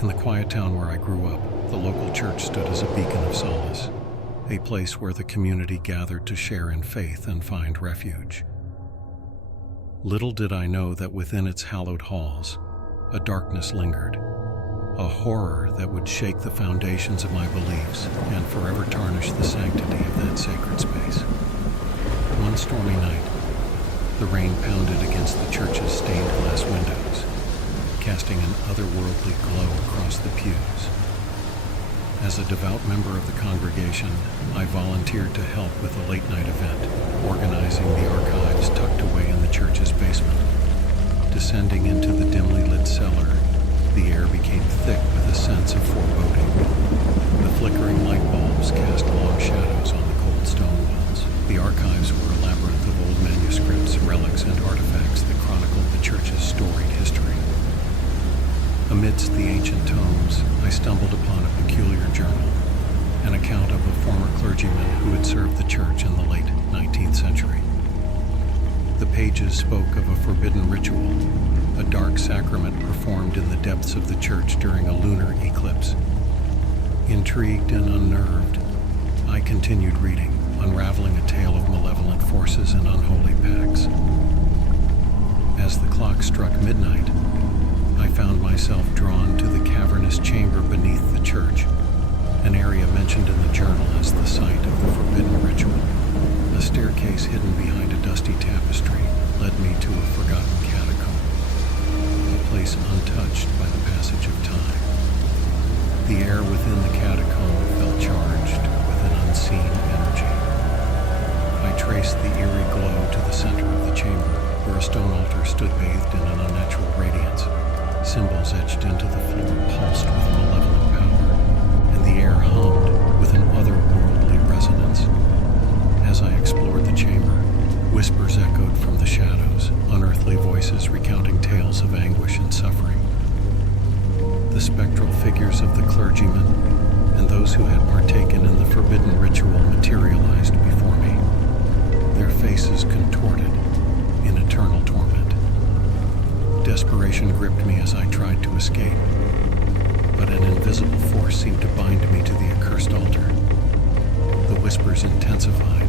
In the quiet town where I grew up, the local church stood as a beacon of solace, a place where the community gathered to share in faith and find refuge. Little did I know that within its hallowed halls, a darkness lingered, a horror that would shake the foundations of my beliefs and forever tarnish the sanctity of that sacred space. One stormy night, the rain pounded against the church's stained glass windows, casting an otherworldly glow across the pews. As a devout member of the congregation, I volunteered to help with a late-night event, organizing the archives tucked away in the church's basement. Descending into the dimly lit cellar, the air became thick with a sense of foreboding. The flickering light bulbs cast long shadows on the cold stone walls. The archives were a labyrinth of old manuscripts, relics, and artifacts that chronicled the church's storied history. Amidst the ancient tomes, I stumbled upon a peculiar journal, an account of a former clergyman who had served the church in the late 19th century. The pages spoke of a forbidden ritual, a dark sacrament performed in the depths of the church during a lunar eclipse. Intrigued and unnerved, I continued reading, unraveling a tale of malevolent forces and unholy pacts. As the clock struck midnight, I found myself drawn to the cavernous chamber beneath the church, an area mentioned in the journal as the site of the forbidden ritual. A staircase hidden behind a dusty tapestry led me to a forgotten catacomb, a place untouched by the passage of time. The air within the catacomb felt charged with an unseen energy. I traced the eerie glow to the center of the chamber, where a stone altar stood bathed in an unnatural radiance. Symbols etched into the floor pulsed with malevolent power, and the air hummed with an otherworldly resonance. As I explored the chamber, whispers echoed from the shadows, unearthly voices recounting tales of anguish and suffering. The spectral figures of the clergyman and those who had partaken in the forbidden ritual materialized before me, their faces contorted in eternal torment. Desperation gripped me as I tried to escape, but an invisible force seemed to bind me to the accursed altar. The whispers intensified,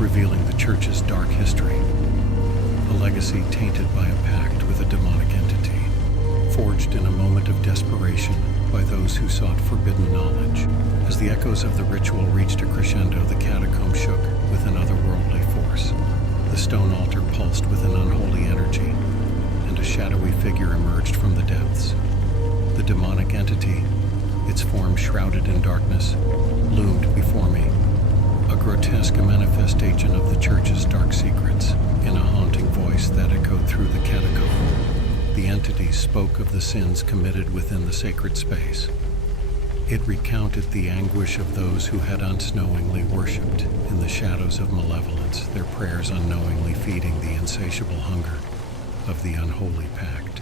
revealing the church's dark history, a legacy tainted by a pact with a demonic entity, forged in a moment of desperation by those who sought forbidden knowledge. As the echoes of the ritual reached a crescendo, the catacomb shook with an otherworldly force. The stone altar pulsed with an unholy energy, and a shadowy figure emerged from the depths. The demonic entity, its form shrouded in darkness, loomed before me, a grotesque manifestation of the church's dark secrets, in a haunting voice that echoed through the catacomb. The entity spoke of the sins committed within the sacred space. It recounted the anguish of those who had unknowingly worshipped in the shadows of malevolence, their prayers unknowingly feeding the insatiable hunger of the unholy pact.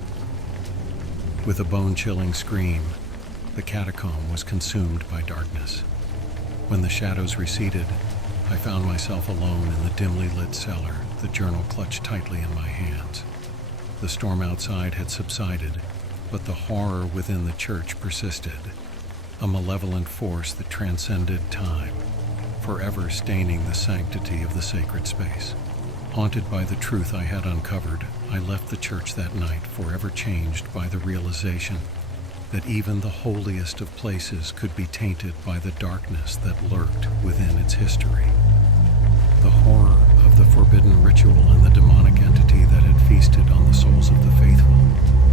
With a bone-chilling scream, the catacomb was consumed by darkness. When the shadows receded, I found myself alone in the dimly lit cellar, the journal clutched tightly in my hands. The storm outside had subsided, but the horror within the church persisted, a malevolent force that transcended time, forever staining the sanctity of the sacred space. Haunted by the truth I had uncovered, I left the church that night forever changed by the realization that even the holiest of places could be tainted by the darkness that lurked within its history. The horror of the forbidden ritual and the demonic entity that had feasted on the souls of the faithful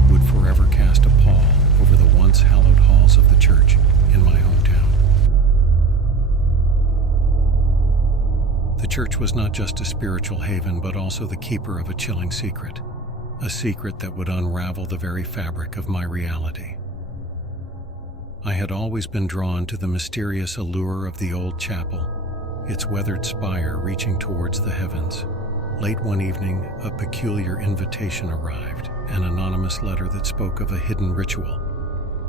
would forever cast a pall over the once hallowed halls of the church in my hometown. The church was not just a spiritual haven, but also the keeper of a chilling secret, a secret that would unravel the very fabric of my reality. I had always been drawn to the mysterious allure of the old chapel, its weathered spire reaching towards the heavens. Late one evening, a peculiar invitation arrived, an anonymous letter that spoke of a hidden ritual,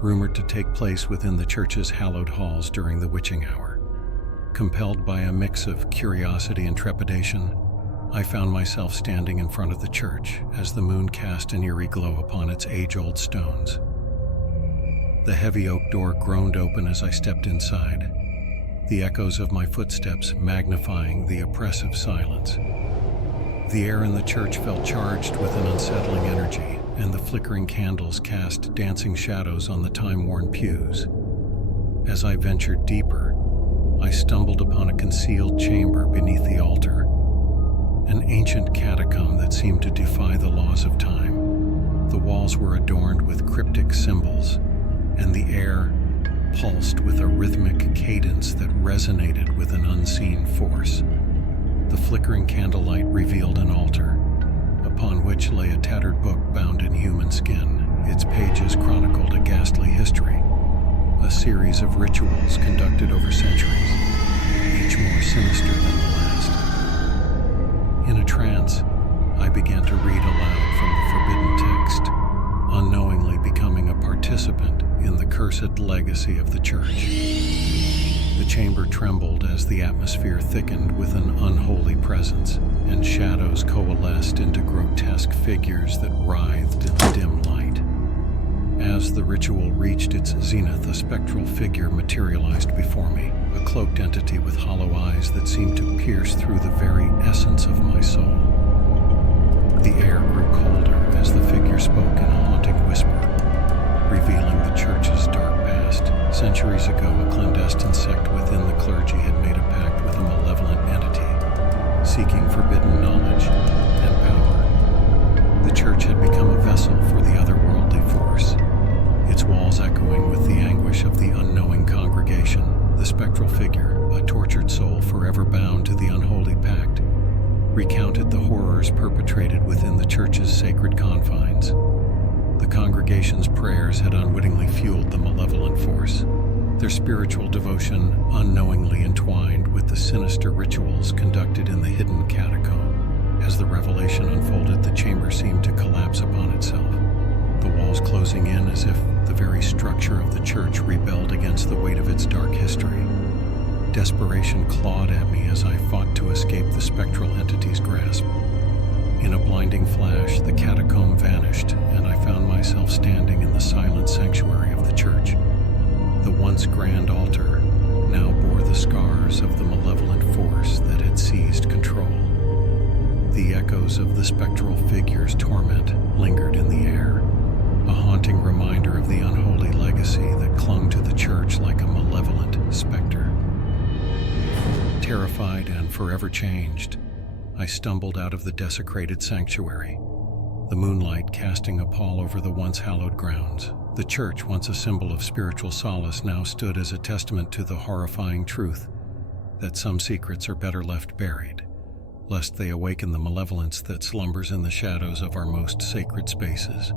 rumored to take place within the church's hallowed halls during the witching hour. Compelled by a mix of curiosity and trepidation, I found myself standing in front of the church as the moon cast an eerie glow upon its age-old stones. The heavy oak door groaned open as I stepped inside, the echoes of my footsteps magnifying the oppressive silence. The air in the church felt charged with an unsettling energy, and the flickering candles cast dancing shadows on the time-worn pews. As I ventured deeper, I stumbled upon a concealed chamber beneath the altar, an ancient catacomb that seemed to defy the laws of time. The walls were adorned with cryptic symbols, and the air pulsed with a rhythmic cadence that resonated with an unseen force. The flickering candlelight revealed an altar, upon which lay a tattered book bound in human skin. Its pages chronicled a ghastly history, a series of rituals conducted over centuries, each more sinister than the last. In a trance, I began to read aloud from the forbidden text, unknowingly becoming a participant in the cursed legacy of the church. The chamber trembled as the atmosphere thickened with an unholy presence, and shadows coalesced into grotesque figures that writhed in the dim light. As the ritual reached its zenith, a spectral figure materialized before me, a cloaked entity with hollow eyes that seemed to pierce through the very essence of my soul. The air grew colder as the figure spoke in a haunting whisper, revealing the church's dark past. Centuries ago, a clandestine sect within the clergy had made a pact with a malevolent entity, seeking forbidden knowledge and power. The church had become a vessel for the otherworldly force, its walls echoing with the anguish of the unknowing congregation. The spectral figure, a tortured soul forever bound to the unholy pact, recounted the horrors perpetrated within the church's sacred confines. The congregation's prayers had unwittingly fueled the malevolent force, their spiritual devotion unknowingly entwined with the sinister rituals conducted in the hidden catacomb. As the revelation unfolded, the chamber seemed to collapse upon itself, the walls closing in as if the very structure of the church rebelled against the weight of its dark history. Desperation clawed at me as I fought to escape the spectral entity's grasp. In a blinding flash, the catacomb vanished, and I found myself standing in the silent sanctuary of the church. The once grand altar now bore the scars of the malevolent force that had seized control. The echoes of the spectral figure's torment lingered in the air, a haunting reminder of the unholy legacy that clung to the church like a malevolent specter. Terrified and forever changed, I stumbled out of the desecrated sanctuary, the moonlight casting a pall over the once hallowed grounds. The church, once a symbol of spiritual solace, now stood as a testament to the horrifying truth that some secrets are better left buried, lest they awaken the malevolence that slumbers in the shadows of our most sacred spaces.